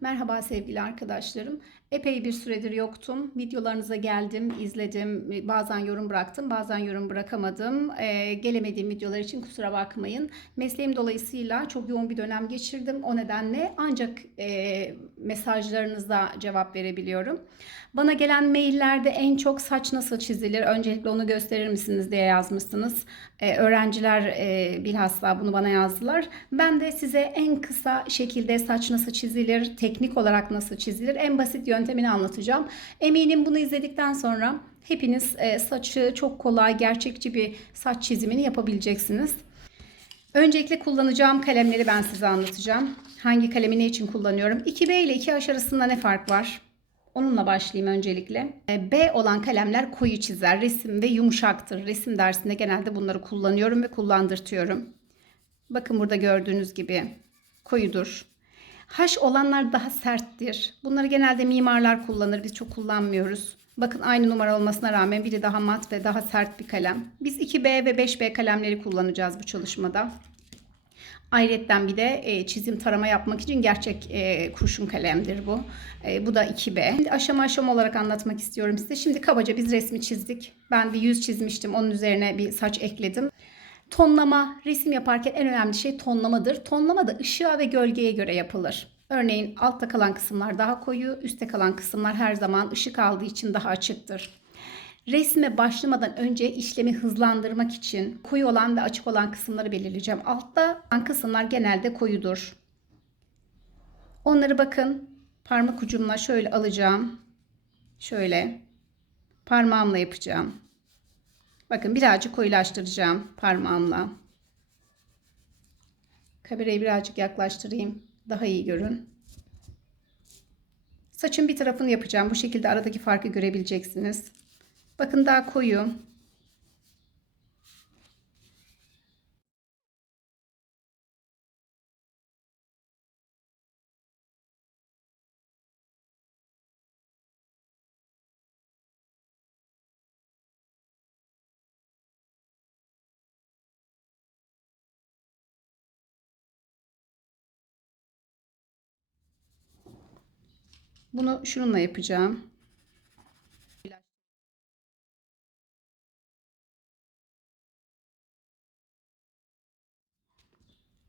Merhaba sevgili arkadaşlarım. Epey bir süredir yoktum. Videolarınıza geldim, izledim. Bazen yorum bıraktım, bazen yorum bırakamadım. Ee, gelemediğim videolar için kusura bakmayın. Mesleğim dolayısıyla çok yoğun bir dönem geçirdim. O nedenle ancak e, mesajlarınıza cevap verebiliyorum. Bana gelen maillerde en çok saç nasıl çizilir? Öncelikle onu gösterir misiniz diye yazmışsınız. Ee, öğrenciler e, bilhassa bunu bana yazdılar. Ben de size en kısa şekilde saç nasıl çizilir, teknik olarak nasıl çizilir, en basit yöntemini anlatacağım. Eminim bunu izledikten sonra hepiniz e, saçı çok kolay, gerçekçi bir saç çizimini yapabileceksiniz. Öncelikle kullanacağım kalemleri ben size anlatacağım. Hangi kalemi ne için kullanıyorum? 2B ile 2H arasında ne fark var? Onunla başlayayım öncelikle. E, B olan kalemler koyu çizer, resim ve yumuşaktır. Resim dersinde genelde bunları kullanıyorum ve kullandırtıyorum. Bakın burada gördüğünüz gibi koyudur. H olanlar daha serttir. Bunları genelde mimarlar kullanır. Biz çok kullanmıyoruz. Bakın aynı numara olmasına rağmen biri daha mat ve daha sert bir kalem. Biz 2B ve 5B kalemleri kullanacağız bu çalışmada. Ayrıca bir de e, çizim tarama yapmak için gerçek e, kurşun kalemdir bu. E, bu da 2B. Şimdi aşama aşama olarak anlatmak istiyorum size. Şimdi kabaca biz resmi çizdik. Ben bir yüz çizmiştim. Onun üzerine bir saç ekledim. Tonlama, resim yaparken en önemli şey tonlamadır. Tonlama da ışığa ve gölgeye göre yapılır. Örneğin altta kalan kısımlar daha koyu, üstte kalan kısımlar her zaman ışık aldığı için daha açıktır. Resme başlamadan önce işlemi hızlandırmak için koyu olan ve açık olan kısımları belirleyeceğim. Altta kalan kısımlar genelde koyudur. Onları bakın parmak ucumla şöyle alacağım. Şöyle parmağımla yapacağım. Bakın birazcık koyulaştıracağım parmağımla. Kamerayı birazcık yaklaştırayım. Daha iyi görün. Saçın bir tarafını yapacağım. Bu şekilde aradaki farkı görebileceksiniz. Bakın daha koyu. Bunu şununla yapacağım.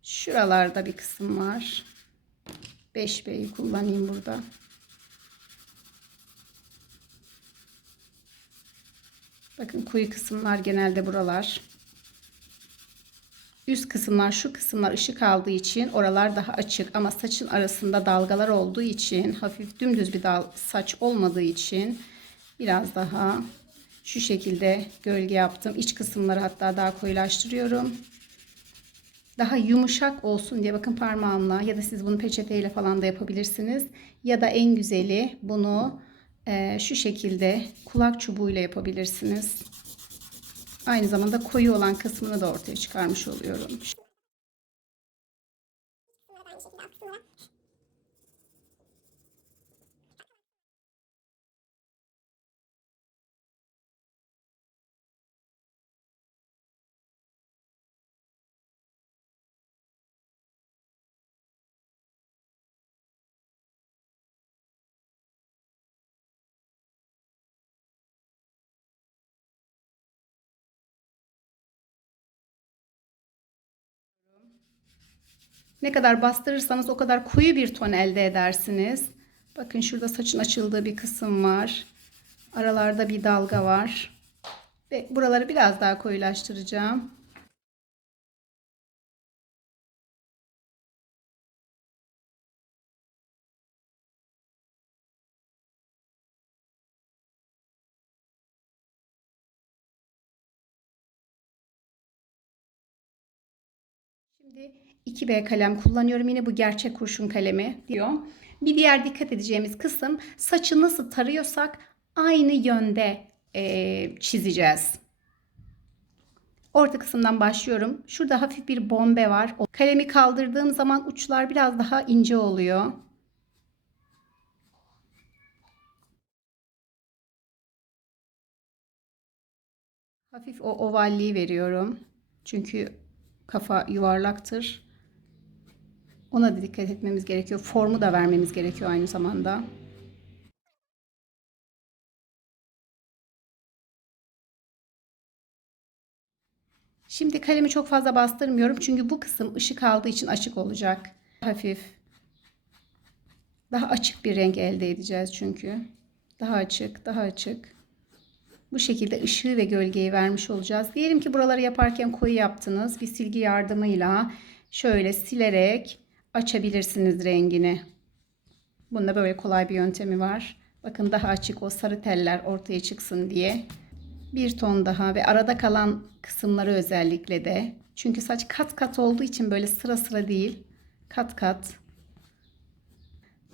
Şuralarda bir kısım var. 5B'yi kullanayım burada. Bakın koyu kısımlar genelde buralar. Üst kısımlar şu kısımlar ışık aldığı için oralar daha açık ama saçın arasında dalgalar olduğu için hafif dümdüz bir dal saç olmadığı için biraz daha şu şekilde gölge yaptım. İç kısımları hatta daha koyulaştırıyorum. Daha yumuşak olsun diye bakın parmağımla ya da siz bunu peçeteyle falan da yapabilirsiniz. Ya da en güzeli bunu e, şu şekilde kulak çubuğuyla yapabilirsiniz. Aynı zamanda koyu olan kısmını da ortaya çıkarmış oluyorum. Ne kadar bastırırsanız o kadar koyu bir ton elde edersiniz. Bakın şurada saçın açıldığı bir kısım var. Aralarda bir dalga var. Ve buraları biraz daha koyulaştıracağım. 2B kalem kullanıyorum. Yine bu gerçek kurşun kalemi diyor. Bir diğer dikkat edeceğimiz kısım saçı nasıl tarıyorsak aynı yönde e, çizeceğiz. Orta kısımdan başlıyorum. Şurada hafif bir bombe var. Kalemi kaldırdığım zaman uçlar biraz daha ince oluyor. Hafif o ovalliği veriyorum. Çünkü kafa yuvarlaktır. Ona da dikkat etmemiz gerekiyor. Formu da vermemiz gerekiyor aynı zamanda. Şimdi kalemi çok fazla bastırmıyorum. Çünkü bu kısım ışık aldığı için açık olacak. Hafif. Daha açık bir renk elde edeceğiz çünkü. Daha açık, daha açık. Bu şekilde ışığı ve gölgeyi vermiş olacağız. Diyelim ki buraları yaparken koyu yaptınız. Bir silgi yardımıyla şöyle silerek açabilirsiniz rengini. Bunda böyle kolay bir yöntemi var. Bakın daha açık o sarı teller ortaya çıksın diye. Bir ton daha ve arada kalan kısımları özellikle de. Çünkü saç kat kat olduğu için böyle sıra sıra değil. Kat kat.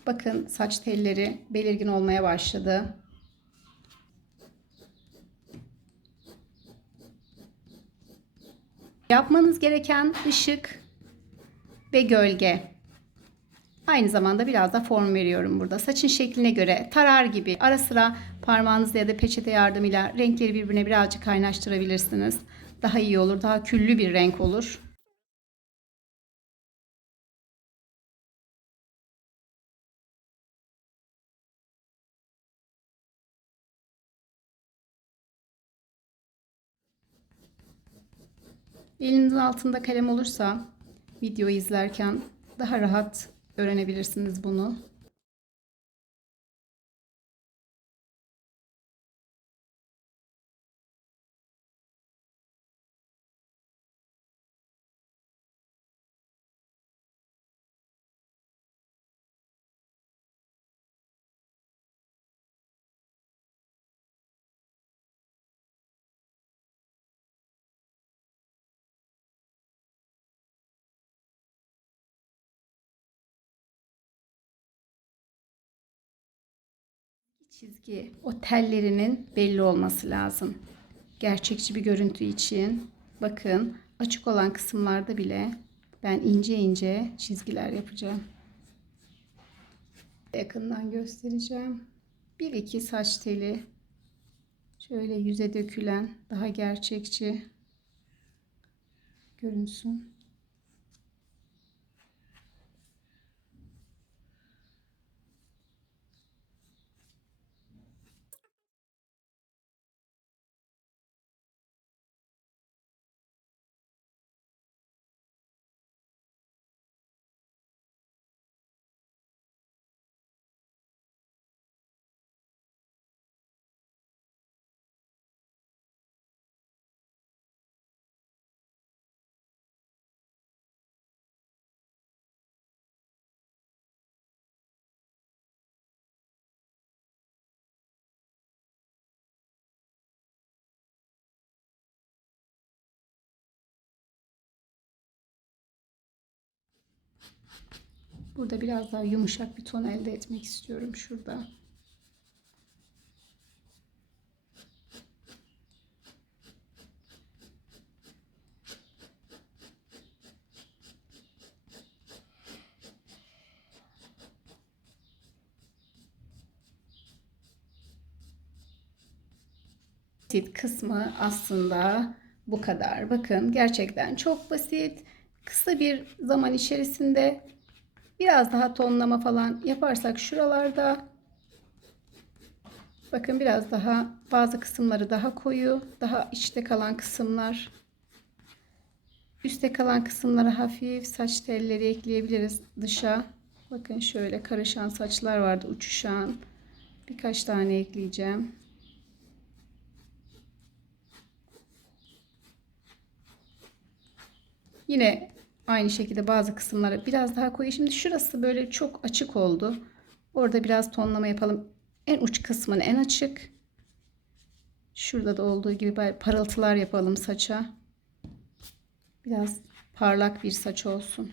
Bakın saç telleri belirgin olmaya başladı. Yapmanız gereken ışık ve gölge. Aynı zamanda biraz da form veriyorum burada. Saçın şekline göre tarar gibi ara sıra parmağınızla ya da peçete yardımıyla renkleri birbirine birazcık kaynaştırabilirsiniz. Daha iyi olur, daha küllü bir renk olur. Elinizin altında kalem olursa video izlerken daha rahat öğrenebilirsiniz bunu. Çizgi o tellerinin belli olması lazım. Gerçekçi bir görüntü için bakın açık olan kısımlarda bile ben ince ince çizgiler yapacağım. Yakından göstereceğim. Bir iki saç teli şöyle yüze dökülen daha gerçekçi görünsün. Burada biraz daha yumuşak bir ton elde etmek istiyorum şurada. basit kısmı aslında bu kadar. Bakın gerçekten çok basit. Kısa bir zaman içerisinde biraz daha tonlama falan yaparsak şuralarda bakın biraz daha bazı kısımları daha koyu, daha içte kalan kısımlar üstte kalan kısımlara hafif saç telleri ekleyebiliriz dışa. Bakın şöyle karışan saçlar vardı uçuşan. Birkaç tane ekleyeceğim. Yine aynı şekilde bazı kısımları biraz daha koyu. Şimdi şurası böyle çok açık oldu. Orada biraz tonlama yapalım. En uç kısmını en açık. Şurada da olduğu gibi parıltılar yapalım saça. Biraz parlak bir saç olsun.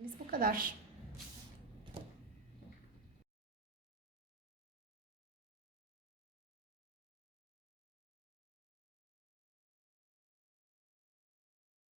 Biz bu kadar.